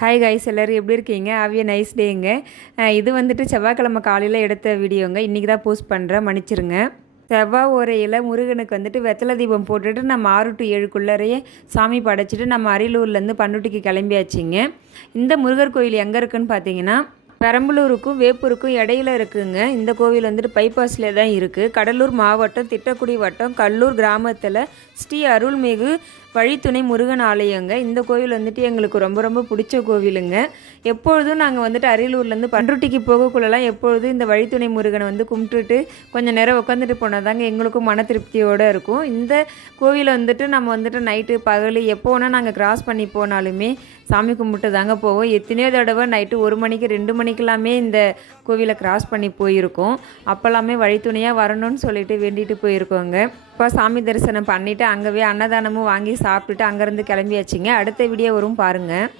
Hi guys, எல்லோரும் எப்படி இருக்கீங்க? ஹாவ் எ நைஸ் டேங்க. இது வந்துட்டு செவ்வாய்க்கிழமை காலையில் எடுத்த வீடியோங்க. இன்றைக்கி தான் போஸ்ட் பண்ணுறேன், மன்னிச்சிருங்க. செவ்வாய் ஓரையில் முருகனுக்கு வந்துட்டு வெத்தலை தீபம் போட்டுட்டு நம்ம 6 to 7க்குள்ளரையே சாமி படைச்சிட்டு நம்ம அரியலூர்லேருந்து பண்ருட்டிக்கு கிளம்பியாச்சிங்க. இந்த முருகர் கோயில் எங்கே இருக்குதுன்னு பார்த்தீங்கன்னா பெரம்பலூருக்கும் வேப்பூருக்கும் இடையில இருக்குங்க. இந்த கோவில் வந்துட்டு பைபாஸில் தான் இருக்குது. கடலூர் மாவட்டம் திட்டக்குடி வட்டம் கல்லூர் கிராமத்தில் ஸ்ரீ அருள்மிகு வழித்துணை முருகன் ஆலயங்க. இந்த கோவில் வந்துட்டு எங்களுக்கு ரொம்ப ரொம்ப பிடிச்ச கோவிலுங்க. எப்பொழுதும் நாங்கள் வந்துட்டு அரியலூர்லேருந்து பண்ருட்டிக்கு போகக்குள்ளலாம் எப்பொழுதும் இந்த வழித்துணை முருகனை வந்து கும்பிட்டுட்டு கொஞ்சம் நேரம் உட்காந்துட்டு போனால் தாங்க எங்களுக்கும் மன திருப்தியோடு இருக்கும். இந்த கோவிலை வந்துட்டு நம்ம வந்துட்டு நைட்டு பகல் எப்போ வேணால் நாங்கள் கிராஸ் பண்ணி போனாலுமே சாமி கும்பிட்டு தாங்க போவோம். எத்தனையோ தடவை நைட்டு 1 மணிக்கு 2 மணிக்கெல்லாமே இந்த கோவிலை கிராஸ் பண்ணி போயிருக்கோம். அப்போல்லாமே வழித்துணையாக வரணும்னு சொல்லிட்டு வேண்டிட்டு போயிருக்கோங்க. இப்போ சாமி தரிசனம் பண்ணிவிட்டு அங்கேயே அன்னதானமும் வாங்கி சாப்பிட்டுட்டு அங்கேருந்து கிளம்பியாச்சுங்க. அடுத்த வீடியோ வரும் பாருங்கள்.